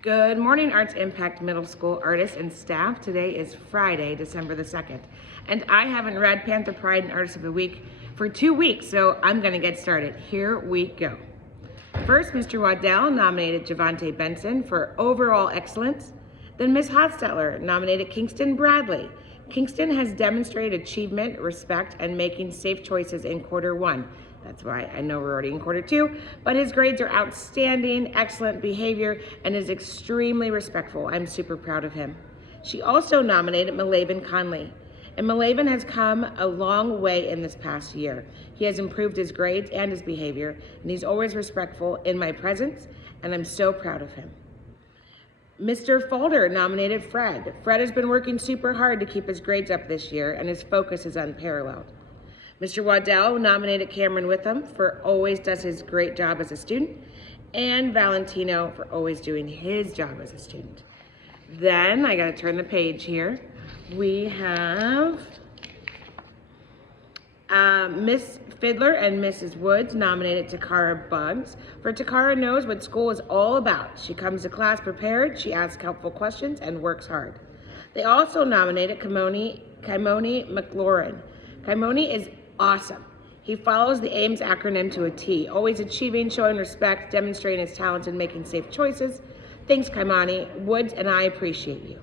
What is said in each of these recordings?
Good morning, Arts Impact Middle School artists and staff. Today is Friday, December the 2nd, and I haven't read Panther Pride and Artist of the Week for 2 weeks, so I'm gonna get started. Here we go. First, Mr. Waddell nominated Javante Benson for overall excellence. Then Ms. Hostetler nominated Kingston Bradley. Kingston has demonstrated achievement, respect, and making safe choices in quarter one. That's why I know we're already in quarter two, but his grades are outstanding, excellent behavior, and is extremely respectful. I'm super proud of him. She also nominated Malaven Conley. And Malaven has come a long way in this past year. He has improved his grades and his behavior, and he's always respectful in my presence, and I'm so proud of him. Mr. Falder nominated Fred. Fred has been working super hard to keep his grades up this year, and his focus is unparalleled. Mr. Waddell nominated Cameron Witham for always does his great job as a student, and Valentino for always doing his job as a student. Then, I gotta turn the page here. We have Miss Fiddler and Mrs. Woods nominated Takara Bugs. For Takara knows what school is all about. She comes to class prepared, she asks helpful questions, and works hard. They also nominated Kaimoni McLaurin. Kaimoni is awesome. He follows the AIMS acronym to a T, always achieving, showing respect, demonstrating his talents, and making safe choices. Thanks, Kaimani. Woods and I appreciate you.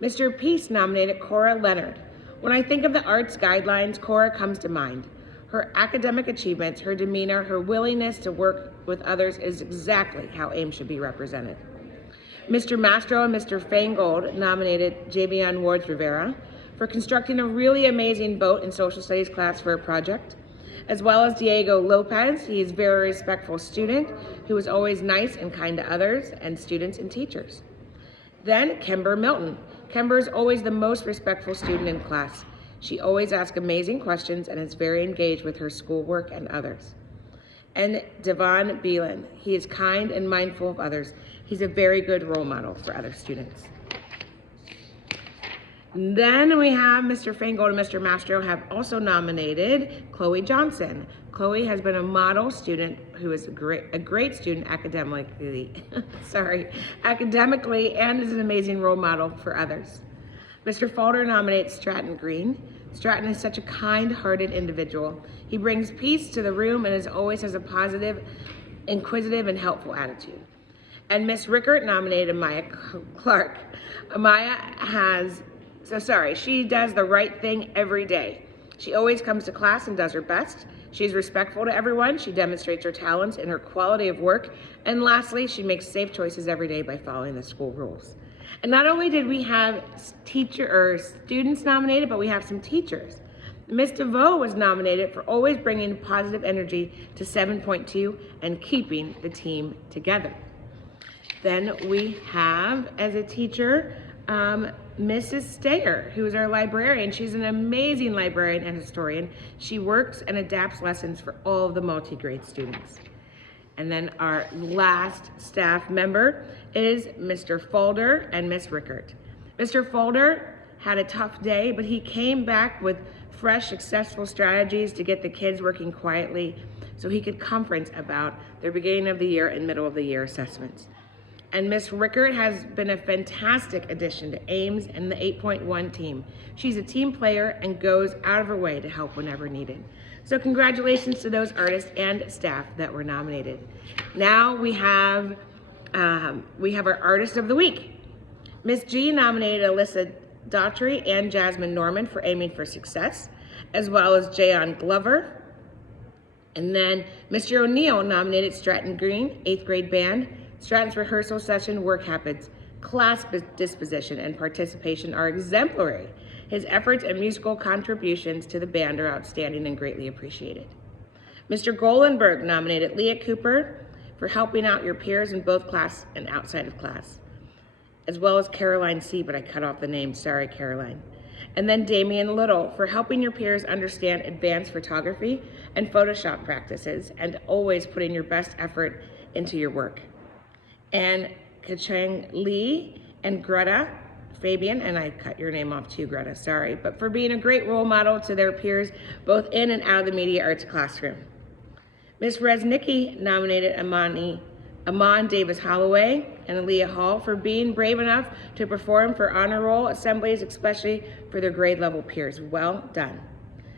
Mr. Peace nominated Cora Leonard. When I think of the arts guidelines, Cora comes to mind. Her academic achievements, her demeanor, her willingness to work with others is exactly how AIMS should be represented. Mr. Mastro and Mr. Fangold nominated Javion Wards Rivera for constructing a really amazing boat in social studies class for a project, as well as Diego Lopez. He is a very respectful student who is always nice and kind to others and students and teachers. Then Kimber Milton. Kimber is always the most respectful student in class. She always asks amazing questions and is very engaged with her schoolwork and others. And Devon Beelan. He is kind and mindful of others. He's a very good role model for other students. Then we have Mr. Fangold and Mr. Mastro have also nominated Chloe Johnson. Chloe has been a model student who is a great student academically, academically, and is an amazing role model for others. Mr. Falder nominates Stratton Green. Stratton is such a kind-hearted individual. He brings peace to the room and always has a positive, inquisitive, and helpful attitude. And Miss Rickert nominated Amaya Clark. Amaya she does the right thing every day. She always comes to class and does her best. She's respectful to everyone. She demonstrates her talents and her quality of work. And lastly, she makes safe choices every day by following the school rules. And not only did we have students nominated, but we have some teachers. Miss DeVoe was nominated for always bringing positive energy to 7.2 and keeping the team together. Then we have, as a teacher, Mrs. Stayer, who is our librarian. She's an amazing librarian and historian. She works and adapts lessons for all of the multi-grade students. And then our last staff member is Mr. Falder and Miss Rickert. Mr. Falder had a tough day, but he came back with fresh, successful strategies to get the kids working quietly so he could conference about their beginning of the year and middle of the year assessments. And Miss Rickert has been a fantastic addition to AIMS and the 8.1 team. She's a team player and goes out of her way to help whenever needed. So congratulations to those artists and staff that were nominated. Now we have our Artist of the Week. Miss G nominated Alyssa Daughtry and Jasmine Norman for Aiming for Success, as well as Jayon Glover. And then Mr. O'Neill nominated Stratton Green, 8th grade band. Stratton's rehearsal session, work habits, class disposition, and participation are exemplary. His efforts and musical contributions to the band are outstanding and greatly appreciated. Mr. Golenberg nominated Leah Cooper for helping out your peers in both class and outside of class, as well as Caroline C., but I cut off the name, sorry, Caroline. And then Damian Little for helping your peers understand advanced photography and Photoshop practices and always putting your best effort into your work. And Kachang Lee and Greta Fabian, and I cut your name off too, Greta, sorry, but for being a great role model to their peers, both in and out of the media arts classroom. Ms. Resnicki nominated Amani Amon Davis Holloway and Aaliyah Hall for being brave enough to perform for honor roll assemblies, especially for their grade level peers. Well done.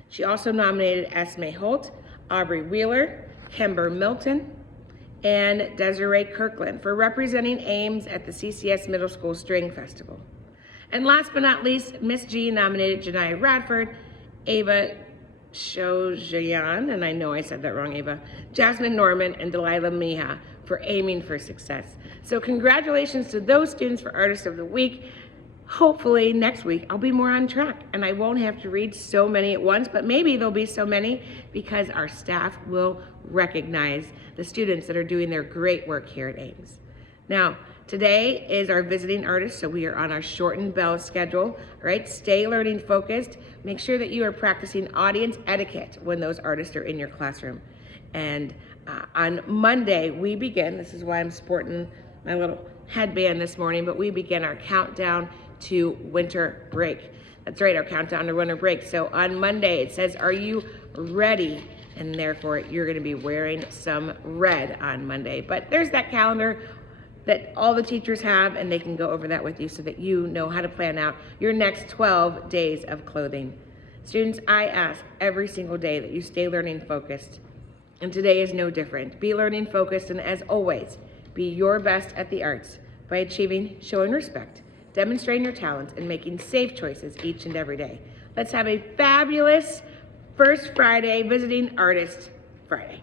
She also nominated Esme Holt, Aubrey Wheeler, Kimber Milton, and Desiree Kirkland for representing Ames at the CCS Middle School String Festival. And last but not least, Miss G nominated Janiyah Radford, Ava Shojayan, and I know I said that wrong, Ava, Jasmine Norman, and Delilah Miha for aiming for success. So congratulations to those students for Artist of the Week. Hopefully next week I'll be more on track and I won't have to read so many at once, but maybe there'll be so many because our staff will recognize the students that are doing their great work here at Ames. Now, today is our visiting artist, so we are on our shortened bell schedule, right? Stay learning focused. Make sure that you are practicing audience etiquette when those artists are in your classroom. And on Monday, we begin, this is why I'm sporting my little headband this morning, but we begin our countdown to winter break. That's right, our countdown to winter break. So on Monday, it says, are you ready? And therefore, you're gonna be wearing some red on Monday. But there's that calendar that all the teachers have, and they can go over that with you so that you know how to plan out your next 12 days of clothing. Students, I ask every single day that you stay learning focused, and today is no different. Be learning focused, and as always, be your best at the arts by achieving, showing respect, demonstrating your talents, and making safe choices each and every day. Let's have a fabulous First Friday Visiting Artist Friday.